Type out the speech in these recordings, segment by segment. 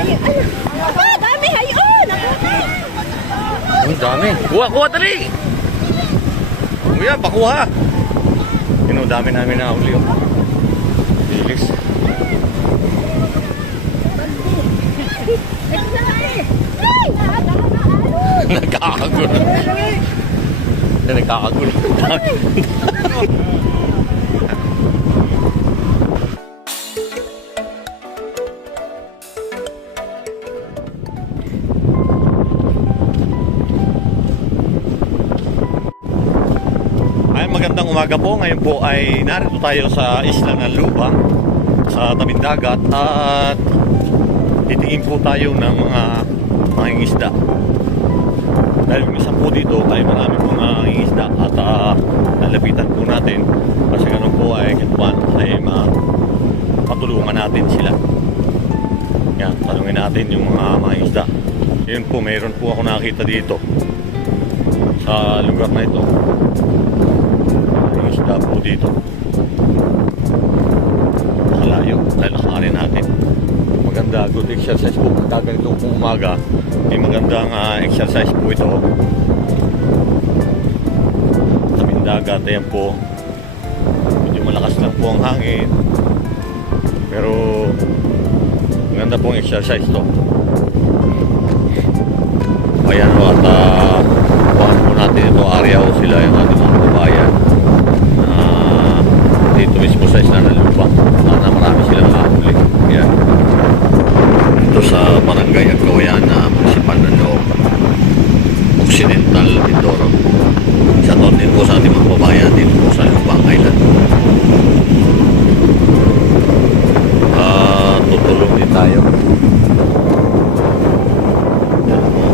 Aba, dami hayon! Ang dami. Kuha, dali! Kuya, pakuha! Yun, dami namin na uli. Bilis. Nagkakagulo. Nagkakagulo. Magandang umaga po. Ngayon po ay narito tayo sa isla ng Lubang sa tabing dagat at titingin po tayo ng mga mangingisda. Dahil minsan po dito ay marami pong mangingisda at lalapitan po natin kasi ganun po ay paano ay patulungan natin sila. Yan, tanungin natin yung mga mangingisda. Yun po, mayroon po ako nakakita dito sa lugar na ito. Isda po dito malayo, lalakarin natin. Maganda, good exercise po pagka ganito pong umaga. May magandang exercise po ito. Tabing dagat, ayan po, medyo malakas lang po ang hangin pero maganda pong exercise to. Ayan po, at kuhaan po natin ito, area o sila yung ating mga kabayan dito mismo sa isla ng Lubang. Sana marami silang mahuli. Yan. Ito sa barangay Agkawayan na munisipal ng Loob Occidental, Mindoro. Isa doon din po sa ating mga kabayan dito po sa Lubang Island. Tutulong din tayo. Yan po.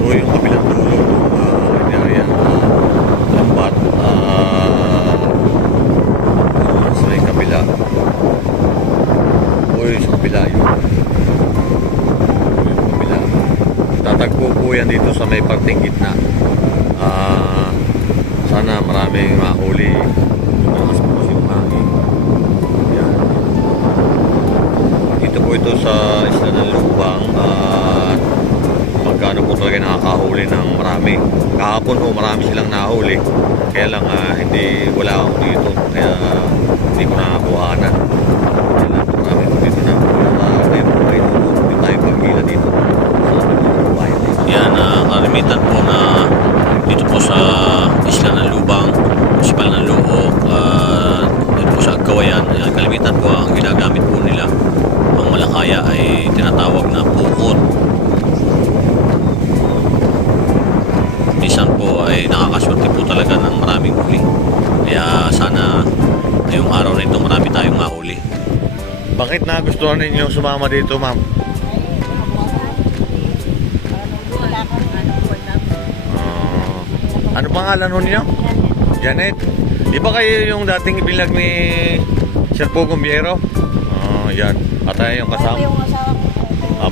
Ito yung kabilang dulo. Yan. Lambat. Uy, sa kabila yun. Tatagpo po yan dito sa may parting gitna. Sana maraming mahuli. Tumakas po kasi umangin. Yan. Dito po ito sa isla ng Lubang. Magkano po talaga nakakahuli ng marami. Kahapon po marami silang nahuli. Kaya lang wala ako dito. Kaya hindi ko nakakuhanan. Marami po dito na hindi tayo pagkila dito. Yan, karamitan po na dito po sa isla ng Lubang, munisipal ng Loob, dito po sa Agkawayan. Kalimitan po ang ginagamit po nila. Ang malakaya ay tinatawag na pukot. Minsan po ay nakakaswerte po talaga ng maraming huli. Kaya sana ngayong araw na ito marami tayong mahuli. Bakit nagustuhan ninyo sumama dito, ma'am? Ano pangalan nun niyo? Janet. Di ba kayo yung dating ibilag ni Sir Pogong Biero? Yan. At tayo yung kasama.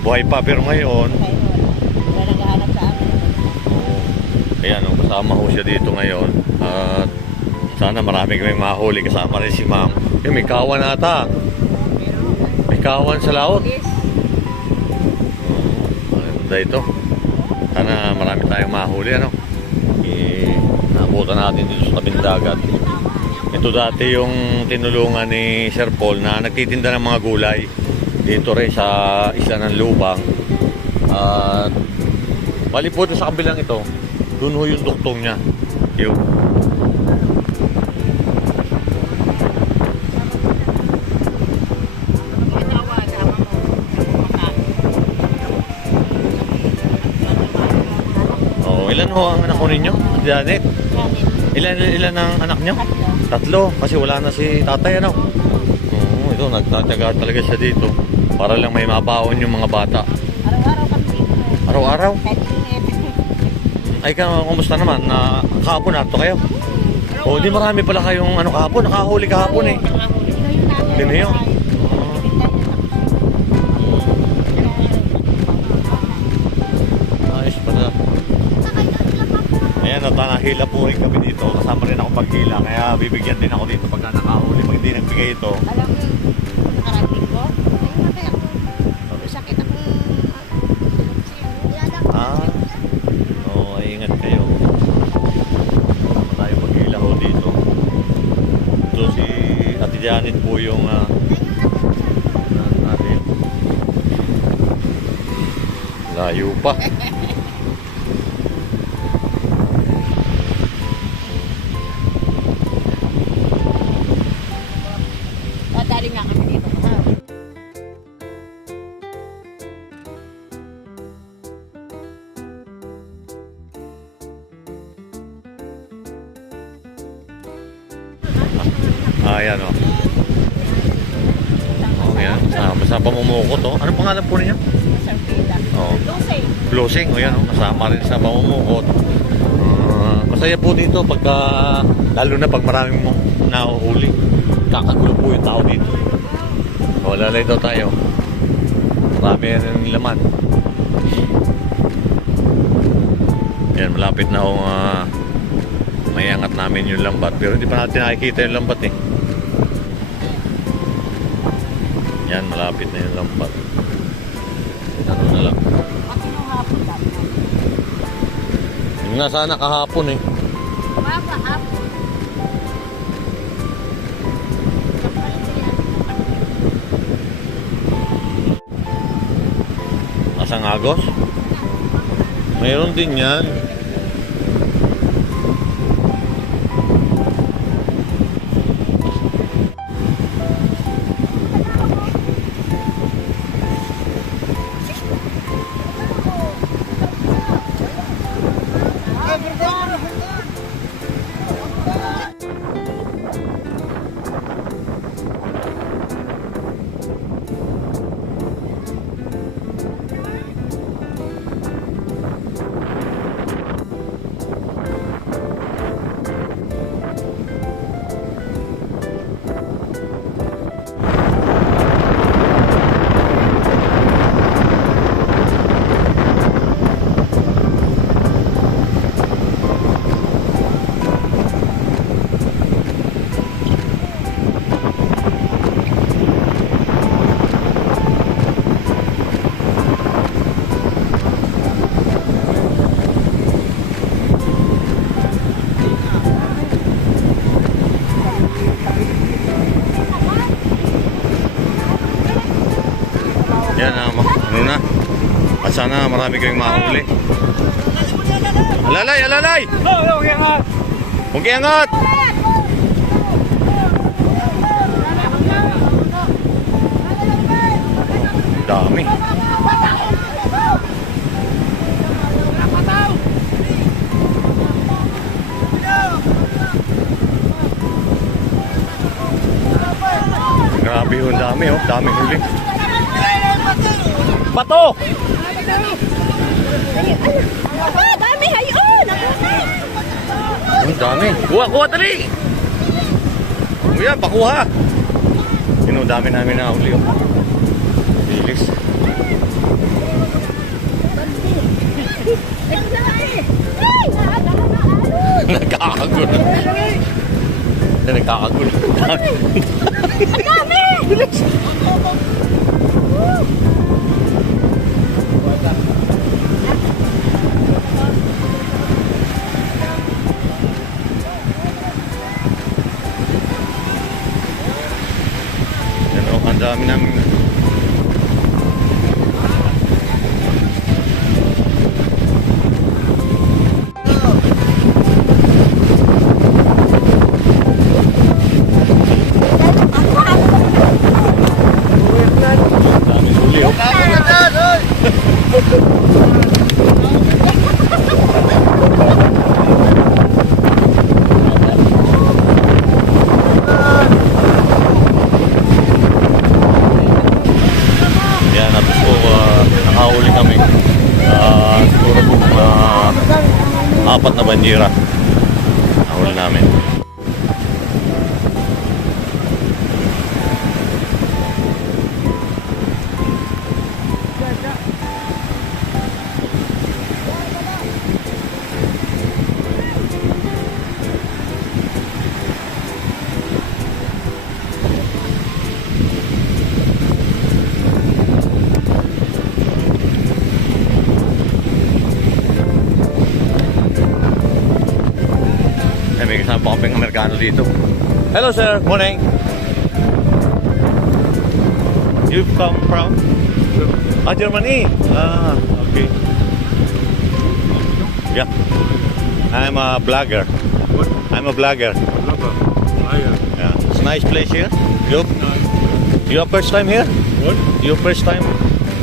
Buhay pa pero ngayon ayan, kasama ho siya dito ngayon. At sana marami kaming mahuli. Kasama rin si ma'am. May kawan ata. May kawan sa laot. Maganda ito. Sana marami tayong mahuli. Naabutan natin dito sa tabing dagat. Ito dati yung tinulungan ni Sir Paul na nagtitinda ng mga gulay dito rin sa isla ng Lubang. At bali po sa kabilang ito, doon ho yung duktong niya. Yun. Ilan ho ang anak ko ninyo? Janet? Ilan ang anak nyo? Tatlo. Kasi wala na si tatay, ano? Ito, nagtataga talaga siya dito para lang may mabaon yung mga bata. Araw-araw kami. Araw-araw? Ay, kumusta naman? Kahapon nato kayo? O, di marami pala kayong kahapon. Nakahuli kahapon eh. Hindi na yun. Ayos pala. Ayan, nahila po rin kami dito. Kasama rin ako paghila. Kaya bibigyan din ako dito pagka nakahuli. Pag hindi nagbigay ito. Alam mo, nakarating ko. Ayun na kaya ako. Sakit ako. Layo pa. Dadali nga kami dito. Ayan o. Oh, yan. Sa pamumukot o. Ano pangalan po niya? Sarpida. Oo. Lusing. Closing, o yan o. Kasama rin sa pamumukot. Masaya po dito pagka, lalo na pag maraming nahuhuli. Kakagulo po yung tao dito. O, lalay daw tayo. Marami yan yung laman. Yan, malapit na akong may angat namin yung lambat. Pero hindi pa natin nakikita yung lambat eh. Yan, malapit na yung lambat. Ano na lang. Ako nung hapon dami. Yung nga sana kahapon eh. Baba, hapon. Asang Agos? Mayroon din yan. Yan, ano na. At sana marami kayong makahuli. Alalay, alalay! Oh, okay nga. Huwag iangat! Dami. Grabe yung dami oh. Dami huli. Bato! Aba, dami hayon! Ang dami. Kuha, kuha dali! Kuya, pakuha! Yun, dami namin na huli. Oh. Bilis. Nagkakagulo. Nagkakagulo. Dami! Bilis. Ang dami namin. Dami huli oh. Yan, tapos po nakahuli kami. Siguro po mga 4 na banjira. Nahuli namin. May kasama pa kaming Amerikano dito. Hello sir, morning. You come from? Ah, Germany. Ah, okay. Yeah. I'm a blogger. What? I'm a blogger. Rubber. Ah, yeah. Yeah. It's a nice place here. Your first time here? What? Your first time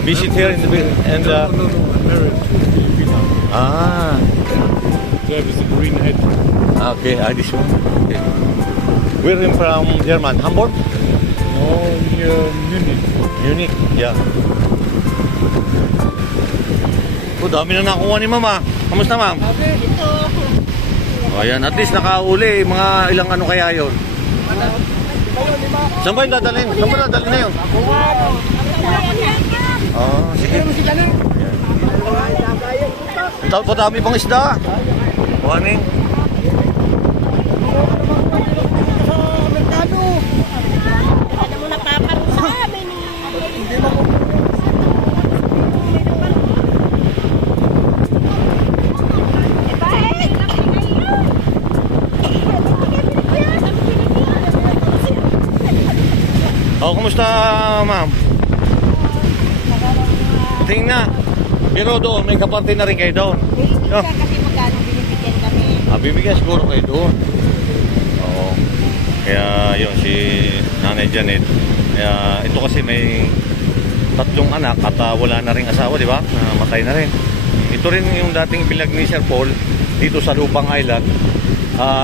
visit here in the No, I'm married to Filipina. ah, There is a green head. okay, this one. Okay. Where you from German? Hamburg? Oh, near Munich. Munich, yeah. Oh, dami na nakuha ni Mama. Kamusta, Ma'am? Ito. Oh, ayan, at least nakauli. Mga ilang ano kaya yun? Saan ba yung dadalhin? Saan ba dadalhin na yun? Oh, sige. Ito pa dami pang isda. Kuhanin. Ano mo napaparoon sa amin eh. Oh, kumusta, Ma'am? Tingnan na. Pero doon, may kaparte na rin kayo doon. No? Kasi magkano binibigyan kami. Bibigyan siguro kayo doon. Oo. Kaya yun, si Nanay Janet. Kaya ito kasi may 3 anak at wala na rin asawa, di ba? Matay na rin. Ito rin yung dating bilag ni Sir Paul dito sa Lupang Island.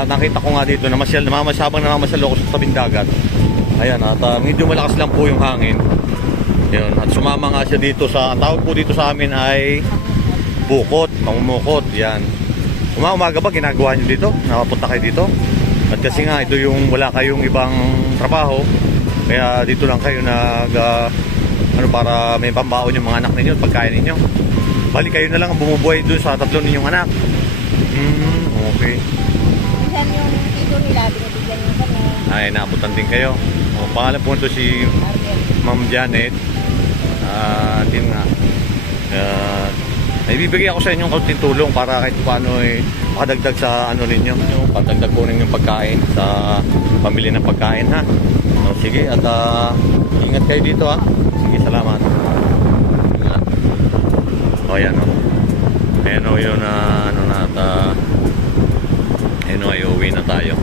Nakita ko nga dito na habang namamasyal ako sa tabing dagat. Ayan, at medyo malakas lang po yung hangin. Yun, at sumama nga siya dito sa, ang tawag po dito sa amin ay bukot, pamumukot, yan. Umaga ba ginagawa nyo dito? Nakapunta kayo dito? At kasi nga, ito yung wala kayong ibang trabaho, kaya dito lang kayo para may pambaon yung mga anak ninyo at pagkain ninyo. Bali kayo na lang ang bumubuhay doon sa 3 ninyong anak. Okay. Minsan yung tito nila, binibigyan nyo kami. Ay, naabutan din kayo. O, pangalan po ito si Ma'am Janet. Yun nga. Ibibigay ako sa inyong kaunting tulong para kahit paano makadagdag sa ano ninyo. Patagdag po ninyo yung pagkain sa pamili ng pagkain, ha. O, sige, at ingat kayo dito, ha. Sige, salamat. Ingat. O, yan, o. Ayan o, yun ano na, at ayun o, ay uwi na tayo.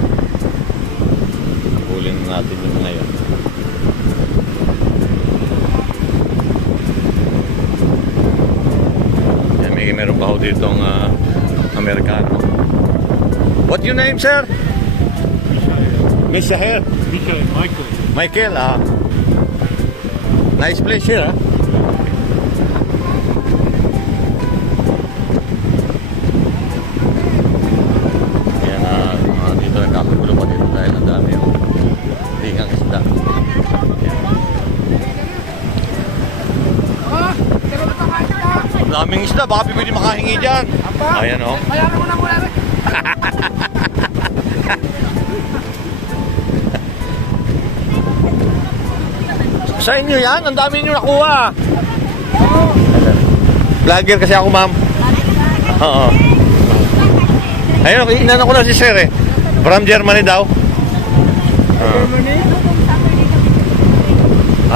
Hulin natin yung ngayon. Yan, meron pa ako ditong Amerikano. What your name, sir? Michael. Michael. Michael, nice place here, ha? Yan, dito nagkakagulo pa dito dahil ang dami yung lingang isda. Ang daming isda, baka pwede makahingi dyan. Ayan, o. Bayaran mo na muna. Sa inyo yan, ang dami nyo nakuha. Vlogger kasi ako, ma'am. Oo. Ayun, inano ko lang si sir, eh. From Germany daw.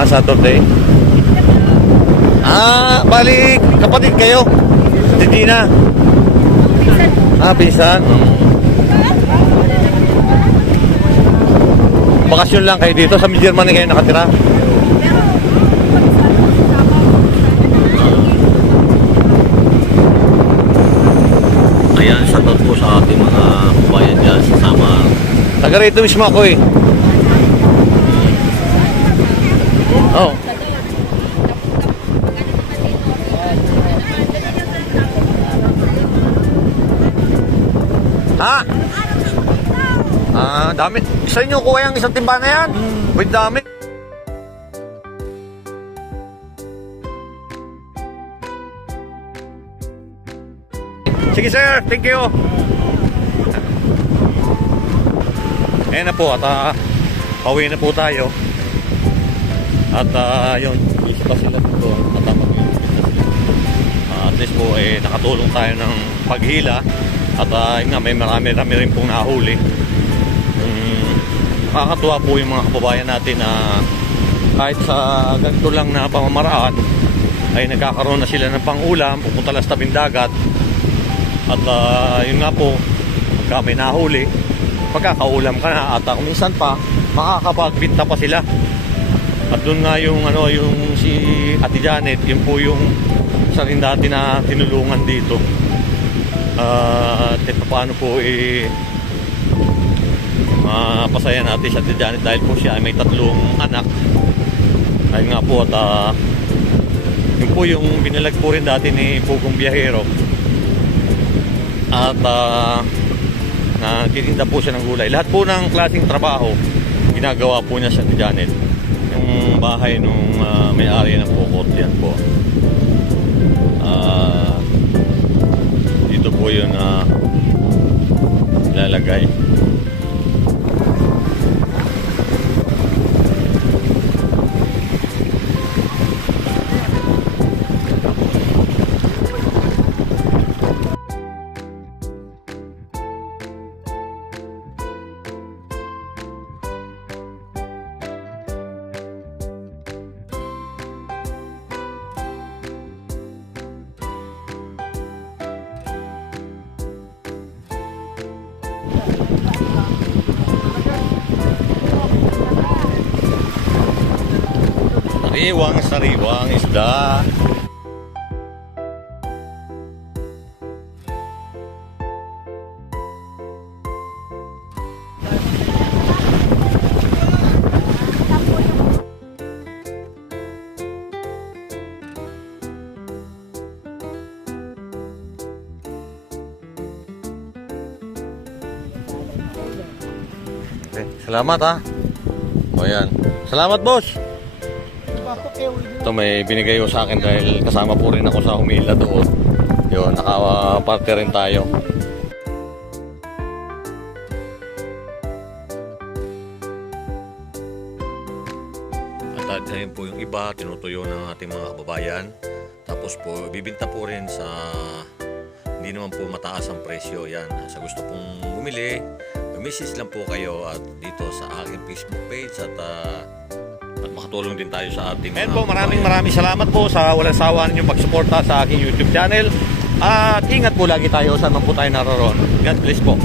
Saturday. Balik, kapatid kayo. Si Gina. Pinsan. Bakasyon lang kayo dito. Sa Germany kayo nakatira. Ayan, shoutout po sa ating mga kabayan dyan sa Samar. Taga rito mismo ako, eh. Oh. Dami. Sa inyo kuha yung isang timba na yan? Wait, dami. Sige, sir. Thank you. Ayan na po. At pauwi na po tayo. At yun. Busy pa sila dito. At least po, nakatulong tayo ng paghila. At yun nga, may marami rin pong nahuli. Nakakatuwa po yung mga kababayan natin na kahit sa ganito lang na pamamaraan ay nagkakaroon na sila ng pangulam, pupunta lang sa tabing dagat. At yun nga po, pagka may nahuli, pagkakaulam ka na, at kung minsan pa makakapagbinta pa sila. At doon nga yung yung si Ate Janet, yun po yung isa rin dati na tinulungan dito. At paano po pasaya natin si Ate Janet dahil po siya ay may 3 anak. Ayun nga po, at yun po yung binalag po rin dati ni Pugong Biyahero. At nagtitinda po siya ng gulay. Lahat po ng klaseng trabaho ginagawa po niya si Ate Janet. Yung bahay nung may-ari ng Pukot, yan po. Dito po yun ilalagay. Sariwang isda. Okay, salamat ha. O yan. Salamat, boss. Ito may binigay ko sa akin dahil kasama po rin ako sa humila doon. Yun, nakaparte rin tayo. At ayun po yung iba, tinutuyo ng ating mga kababayan. Tapos po, bibinta po rin sa hindi naman po mataas ang presyo. Yan, sa gusto pong bumili, message lang po kayo at dito sa aking Facebook page at makatulong din tayo sa ating mga po, maraming salamat po sa walang sawa ninyong pagsuporta sa aking YouTube channel. At ingat po lagi tayo saan man po tayo naroon. God bless po.